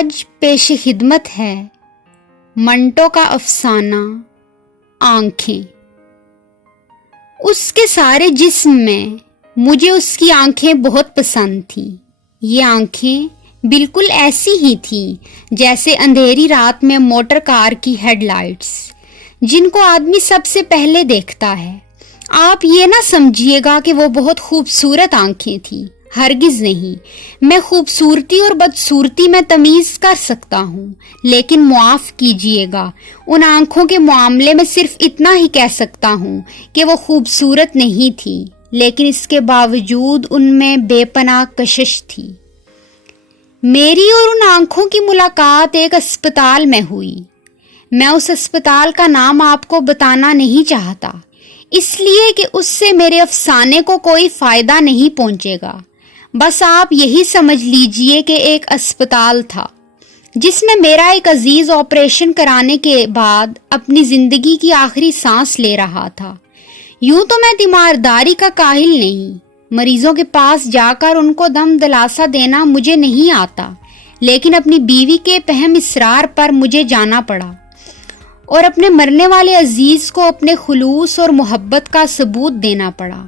آج پیش خدمت ہے منٹو کا افسانہ آنکھیں۔ اس کے سارے جسم میں مجھے اس کی آنکھیں بہت پسند تھیں۔ یہ آنکھیں بالکل ایسی ہی تھیں جیسے اندھیری رات میں موٹر کار کی ہیڈ لائٹس، جن کو آدمی سب سے پہلے دیکھتا ہے۔ آپ یہ نہ سمجھیے گا کہ وہ بہت خوبصورت آنکھیں تھیں، ہرگز نہیں۔ میں خوبصورتی اور بدصورتی میں تمیز کر سکتا ہوں، لیکن معاف کیجیے گا، ان آنکھوں کے معاملے میں صرف اتنا ہی کہہ سکتا ہوں کہ وہ خوبصورت نہیں تھی، لیکن اس کے باوجود ان میں بے پناہ کشش تھی۔ میری اور ان آنکھوں کی ملاقات ایک اسپتال میں ہوئی۔ میں اس اسپتال کا نام آپ کو بتانا نہیں چاہتا، اس لیے کہ اس سے میرے افسانے کو کوئی فائدہ نہیں پہنچے گا۔ بس آپ یہی سمجھ لیجئے کہ ایک اسپتال تھا جس میں میرا ایک عزیز آپریشن کرانے کے بعد اپنی زندگی کی آخری سانس لے رہا تھا۔ یوں تو میں تیمارداری کا کاہل نہیں، مریضوں کے پاس جا کر ان کو دم دلاسا دینا مجھے نہیں آتا، لیکن اپنی بیوی کے پہم اصرار پر مجھے جانا پڑا اور اپنے مرنے والے عزیز کو اپنے خلوص اور محبت کا ثبوت دینا پڑا۔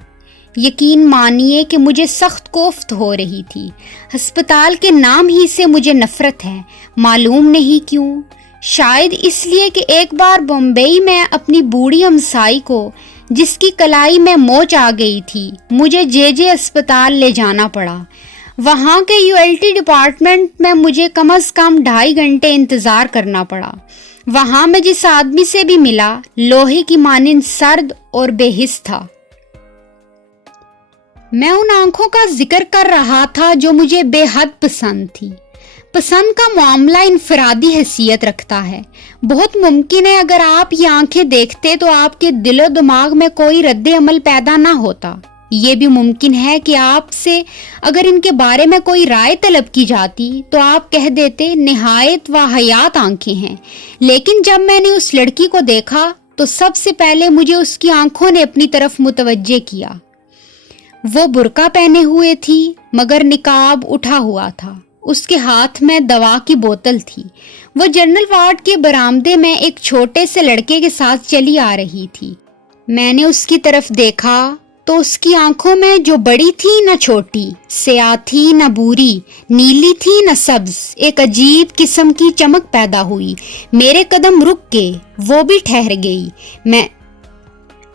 یقین مانیے کہ مجھے سخت کوفت ہو رہی تھی۔ ہسپتال کے نام ہی سے مجھے نفرت ہے، معلوم نہیں کیوں۔ شاید اس لیے کہ ایک بار بمبئی میں اپنی بوڑھی ہمسائی کو، جس کی کلائی میں موچ آ گئی تھی، مجھے جے اسپتال لے جانا پڑا۔ وہاں کے ULT ڈپارٹمنٹ میں مجھے کم از کم 2.5 گھنٹے انتظار کرنا پڑا۔ وہاں میں جس آدمی سے بھی ملا، لوہے کی مانند سرد اور بے حس تھا۔ میں ان آنکھوں کا ذکر کر رہا تھا جو مجھے بے حد پسند تھی۔ پسند کا معاملہ انفرادی حیثیت رکھتا ہے۔ بہت ممکن ہے اگر آپ یہ آنکھیں دیکھتے تو آپ کے دل و دماغ میں کوئی رد عمل پیدا نہ ہوتا۔ یہ بھی ممکن ہے کہ آپ سے اگر ان کے بارے میں کوئی رائے طلب کی جاتی تو آپ کہہ دیتے نہایت واہیات آنکھیں ہیں۔ لیکن جب میں نے اس لڑکی کو دیکھا تو سب سے پہلے مجھے اس کی آنکھوں نے اپنی طرف متوجہ کیا۔ وہ برقع پہنے ہوئے تھی مگر نقاب اٹھا ہوا تھا۔ اس کے ہاتھ میں دوا کی بوتل تھی۔ وہ جنرل وارڈ کے برآمدے میں ایک چھوٹے سے لڑکے کے ساتھ چلی آ رہی تھی۔ میں نے اس کی طرف دیکھا تو اس کی آنکھوں میں جو بڑی تھی نہ چھوٹی، سیاہ تھی نہ بوری، نیلی تھی نہ سبز، ایک عجیب قسم کی چمک پیدا ہوئی۔ میرے قدم رک گئے، وہ بھی ٹھہر گئی۔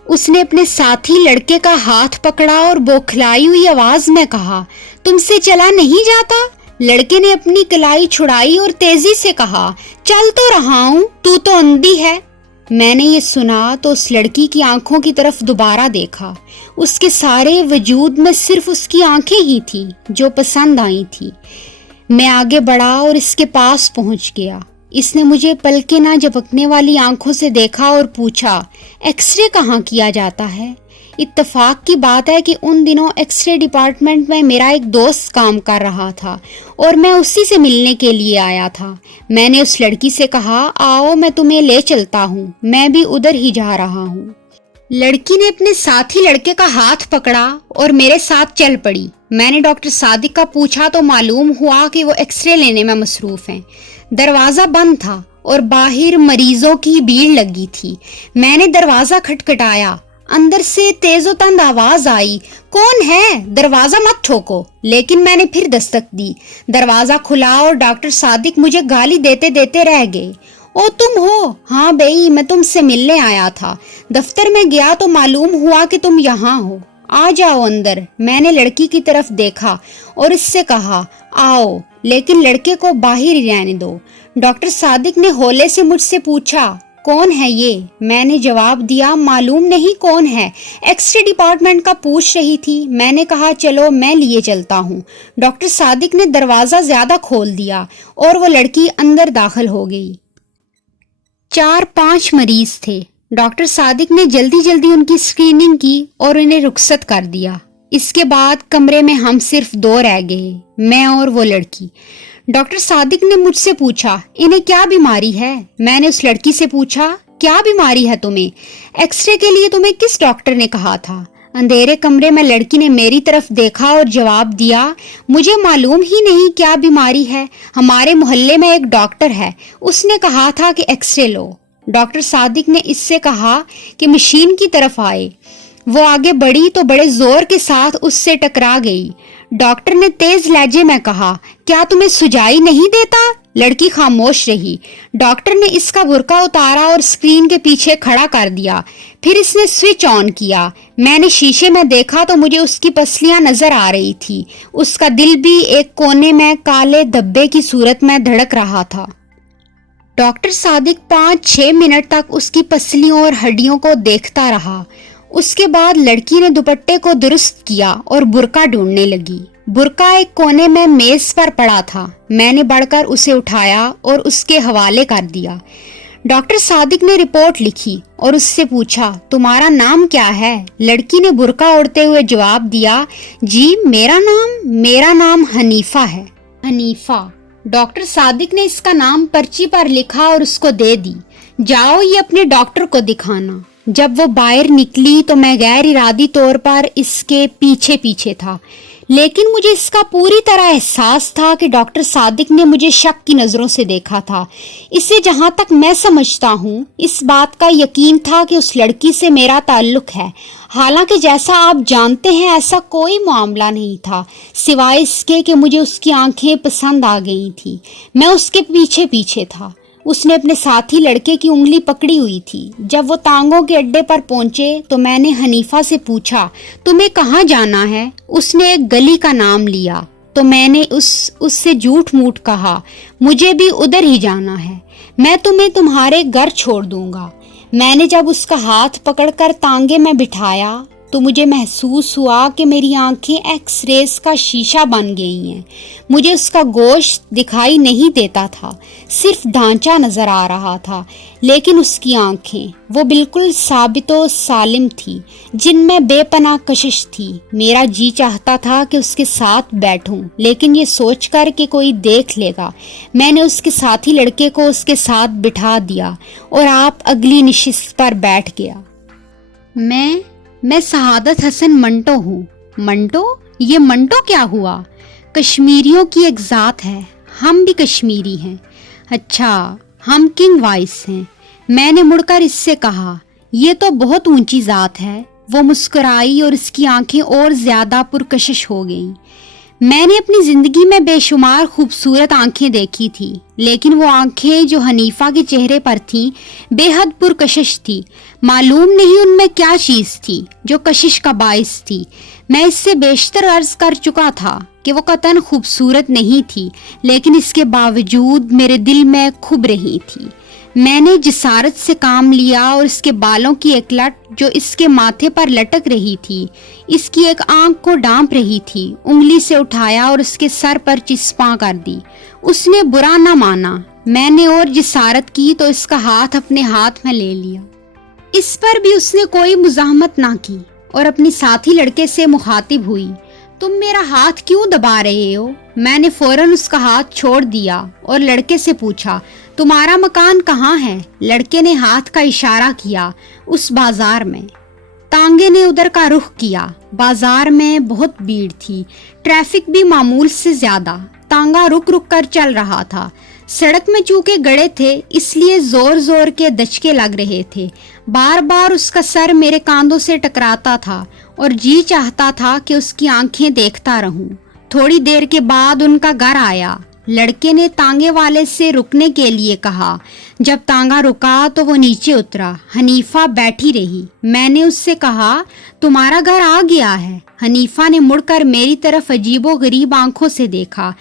اس نے اپنے ساتھی لڑکے کا ہاتھ پکڑا اور بوکھلائی ہوئی آواز میں کہا، تم سے چلا نہیں جاتا؟ لڑکے نے اپنی کلائی چھڑائی اور تیزی سے کہا، چل تو رہا ہوں، تو اندھی ہے۔ میں نے یہ سنا تو اس لڑکی کی آنکھوں کی طرف دوبارہ دیکھا۔ اس کے سارے وجود میں صرف اس کی آنکھیں ہی تھی جو پسند آئی تھی۔ میں آگے بڑھا اور اس کے پاس پہنچ گیا۔ اس نے مجھے پلکیں نہ جھپکنے والی آنکھوں سے دیکھا اور پوچھا، ایکس رے کہاں کیا جاتا ہے؟ اتفاق کی بات ہے کہ ان دنوں ایکس رے ڈپارٹمنٹ میں میرا ایک دوست کام کر رہا تھا اور میں اسی سے ملنے کے لیے آیا تھا۔ میں نے اس لڑکی سے کہا، آؤ میں تمہیں لے چلتا ہوں، میں بھی ادھر ہی جا رہا ہوں۔ لڑکی نے اپنے ساتھی لڑکے کا ہاتھ پکڑا اور میرے ساتھ چل پڑی۔ میں نے ڈاکٹر صادق کا پوچھا تو معلوم ہوا کہ وہ ایکس رے لینے میں مصروف ہیں۔ دروازہ بند تھا اور باہر مریضوں کی بھیڑ لگی تھی۔ میں نے دروازہ کھٹکھٹایا۔ اندر سے تیز و تند آواز آئی، کون ہے؟ دروازہ مت ٹھوکو۔ لیکن میں نے پھر دستک دی۔ دروازہ کھلا اور ڈاکٹر صادق مجھے گالی دیتے دیتے رہ گئے۔ او تم ہو؟ ہاں بھئی، میں تم سے ملنے آیا تھا۔ دفتر میں گیا تو معلوم ہوا کہ تم یہاں ہو۔ آ جاؤ اندر۔ میں نے لڑکی کی طرف دیکھا اور اس سے کہا، آؤ، لیکن لڑکے کو باہر ہی رہنے دو۔ ڈاکٹر صادق نے ہولے سے مجھ سے پوچھا، کون ہے یہ؟ میں نے جواب دیا، معلوم نہیں کون ہے، ایکس رے ڈپارٹمنٹ کا پوچھ رہی تھی۔ میں نے کہا، چلو میں لیے چلتا ہوں۔ ڈاکٹر صادق نے دروازہ زیادہ کھول دیا اور وہ لڑکی اندر داخل ہو گئی۔ 4-5 مریض تھے۔ ڈاکٹر صادق نے جلدی جلدی ان کی اسکریننگ کی اور انہیں رخصت کر دیا۔ اس کے بعد کمرے میں ہم صرف 2 رہ گئے، میں اور وہ لڑکی۔ ڈاکٹر صادق نے مجھ سے پوچھا، انہیں کیا بیماری ہے؟ میں نے اس لڑکی سے پوچھا، کیا بیماری ہے تمہیں؟ ایکس رے کے لیے تمہیں کس ڈاکٹر نے کہا تھا؟ اندھیرے کمرے میں لڑکی نے میری طرف دیکھا اور جواب دیا، مجھے معلوم ہی نہیں کیا بیماری ہے، ہمارے محلے میں ایک ڈاکٹر ہے، اس نے کہا تھا کہ ایکس رے لو۔ ڈاکٹر صادق نے اس سے کہا کہ مشین کی طرف آئے۔ وہ آگے بڑھی تو بڑے زور کے ساتھ اس سے ٹکرا گئی۔ ڈاکٹر نے تیز لہجے میں کہا، کیا تمہیں سجائی نہیں دیتا؟ لڑکی خاموش رہی۔ ڈاکٹر نے اس کا برقع اتارا اور اسکرین کے پیچھے کھڑا کر دیا، پھر اس نے سوئچ آن کیا۔ میں نے شیشے میں دیکھا تو مجھے اس کی پسلیاں نظر آ رہی تھی، اس کا دل بھی ایک کونے میں کالے دھبے کی صورت میں دھڑک رہا تھا۔ ڈاکٹر صادق 5-6 منٹ تک اس کی پسلیوں اور ہڈیوں کو دیکھتا رہا۔ اس کے بعد لڑکی نے دوپٹے کو درست کیا اور برقع ڈھونڈنے لگی۔ برقع ایک کونے میں میز پر پڑا تھا۔ میں نے بڑھ کر اسے اٹھایا اور اس کے حوالے کر دیا۔ ڈاکٹر صادق نے رپورٹ لکھی اور اس سے پوچھا، تمہارا نام کیا ہے؟ لڑکی نے برقع اوڑھتے ہوئے جواب دیا، جی میرا نام حنیفہ ہے۔ حنیفہ۔ ڈاکٹر صادق نے اس کا نام پرچی پر لکھا اور اس کو دے دی۔ جاؤ یہ اپنے ڈاکٹر کو دکھانا۔ جب وہ باہر نکلی تو میں غیر ارادی طور پر اس کے پیچھے تھا، لیکن مجھے اس کا پوری طرح احساس تھا کہ ڈاکٹر صادق نے مجھے شک کی نظروں سے دیکھا تھا۔ اسے جہاں تک میں سمجھتا ہوں اس بات کا یقین تھا کہ اس لڑکی سے میرا تعلق ہے، حالانکہ جیسا آپ جانتے ہیں ایسا کوئی معاملہ نہیں تھا، سوائے اس کے کہ مجھے اس کی آنکھیں پسند آ گئی تھیں۔ میں اس کے پیچھے تھا۔ اس نے اپنے ساتھی لڑکے کی انگلی پکڑی ہوئی تھی۔ جب وہ تانگوں کے اڈے پر پہنچے تو میں نے حنیفہ سے پوچھا، تمہیں کہاں جانا ہے؟ اس نے ایک گلی کا نام لیا تو میں نے اس سے جھوٹ موٹ کہا، مجھے بھی ادھر ہی جانا ہے، میں تمہیں تمہارے گھر چھوڑ دوں گا۔ میں نے جب اس کا ہاتھ پکڑ کر تانگے میں بٹھایا تو مجھے محسوس ہوا کہ میری آنکھیں ایکس ریز کا شیشہ بن گئی ہیں۔ مجھے اس کا گوشت دکھائی نہیں دیتا تھا، صرف ڈھانچہ نظر آ رہا تھا، لیکن اس کی آنکھیں وہ بالکل ثابت و سالم تھی، جن میں بے پناہ کشش تھی۔ میرا جی چاہتا تھا کہ اس کے ساتھ بیٹھوں، لیکن یہ سوچ کر کہ کوئی دیکھ لے گا، میں نے اس کے ساتھی لڑکے کو اس کے ساتھ بٹھا دیا اور آپ اگلی نشست پر بیٹھ گیا۔ میں سعادت حسن منٹو ہوں۔ منٹو؟ یہ منٹو کیا ہوا؟ کشمیریوں کی ایک ذات ہے، ہم بھی کشمیری ہیں۔ اچھا، ہم کنگ وائس ہیں۔ میں نے مڑ کر اس سے کہا، یہ تو بہت اونچی ذات ہے۔ وہ مسکرائی اور اس کی آنکھیں اور زیادہ پرکشش ہو گئیں۔ میں نے اپنی زندگی میں بے شمار خوبصورت آنکھیں دیکھی تھی، لیکن وہ آنکھیں جو حنیفہ کے چہرے پر تھیں بے حد پرکشش تھی۔ معلوم نہیں ان میں کیا چیز تھی جو کشش کا باعث تھی۔ میں اس سے بیشتر عرض کر چکا تھا کہ وہ قطعاً خوبصورت نہیں تھی، لیکن اس کے باوجود میرے دل میں کھب رہی تھی۔ میں نے جسارت سے کام لیا اور اس کے بالوں کی ایک لٹ جو اس کے ماتھے پر لٹک رہی تھی، اس کی ایک آنکھ کو ڈانپ رہی تھی، انگلی سے اٹھایا اور اس کے سر پر چسپاں کر دی۔ اس نے برا نہ مانا۔ میں نے اور جسارت کی تو اس کا ہاتھ اپنے ہاتھ میں لے لیا۔ اس پر بھی اس نے کوئی مزاحمت نہ کی اور اپنی ساتھی لڑکے سے مخاطب ہوئی، تم میرا ہاتھ کیوں دبا رہے ہو؟ میں نے فوراً اس کا ہاتھ چھوڑ دیا اور لڑکے سے پوچھا، تمہارا مکان کہاں ہے؟ لڑکے نے ہاتھ کا اشارہ کیا، اس بازار میں۔ تانگے نے ادھر کا رخ کیا۔ بازار میں بہت بھیڑ تھی، ٹریفک بھی معمول سے زیادہ۔ تانگا رک کر چل رہا تھا۔ سڑک میں چونکہ گڑے تھے اس لیے زور کے دھچکے لگ رہے تھے۔ بار بار اس کا سر میرے کاندھوں سے ٹکراتا تھا اور جی چاہتا تھا کہ اس کی آنکھیں دیکھتا رہوں۔ تھوڑی دیر کے بعد ان کا گھر آیا۔ لڑکے نے تانگے والے سے رکنے کے لیے کہا۔ جب تانگا رکا تو وہ نیچے اترا۔ حنیفہ بیٹھی رہی۔ میں نے اس سے کہا، تمہارا گھر آ گیا ہے۔ حنیفہ نے مڑ کر میری طرف عجیب و غریب آنکھوں سے دیکھا۔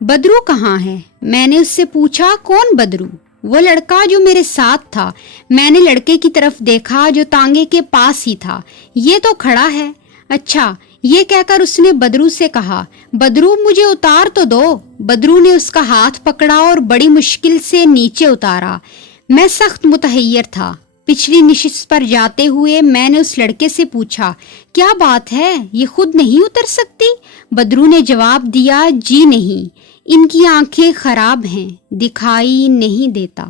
بدرو کہاں ہے؟ میں نے اس سے پوچھا، کون بدرو؟ وہ لڑکا جو میرے ساتھ تھا۔ میں نے لڑکے کی طرف دیکھا جو تانگے کے پاس ہی تھا۔ یہ تو کھڑا ہے۔ اچھا، یہ کہہ کر اس نے بدرو سے کہا، بدرو مجھے اتار تو دو۔ بدرو نے اس کا ہاتھ پکڑا اور بڑی مشکل سے نیچے اتارا۔ میں سخت متحیر تھا۔ پچھلی نشست پر جاتے ہوئے میں نے اس لڑکے سے پوچھا، کیا بات ہے، یہ خود نہیں اتر سکتی؟ بدرو نے جواب دیا، جی نہیں، ان کی آنکھیں خراب ہیں، دکھائی نہیں دیتا۔